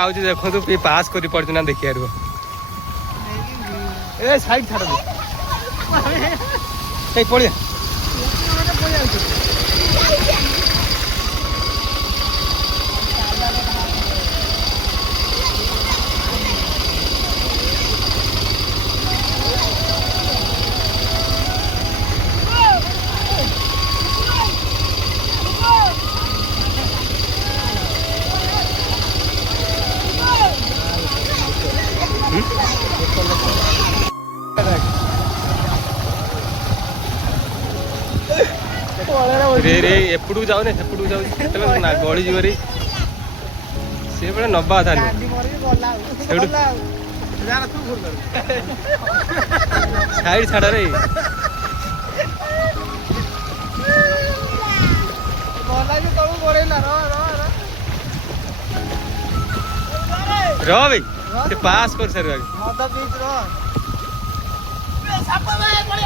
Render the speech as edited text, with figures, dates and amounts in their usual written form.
आउची देखो तू P pass करी पड़छ ना देखिया रो ए साइड छाड़ दे ए पड़िया रे रे एपड़ू जाऊ ने सेपड़ू जाऊ केतले ना गळी जीवरी से बडे नबा था गांडी मोर के गला जाना तू फुल साइड छाड़ा रे गला जो तळू गोरे ना रो भाई से पास कर सर मदा बीच रो साप में पड़े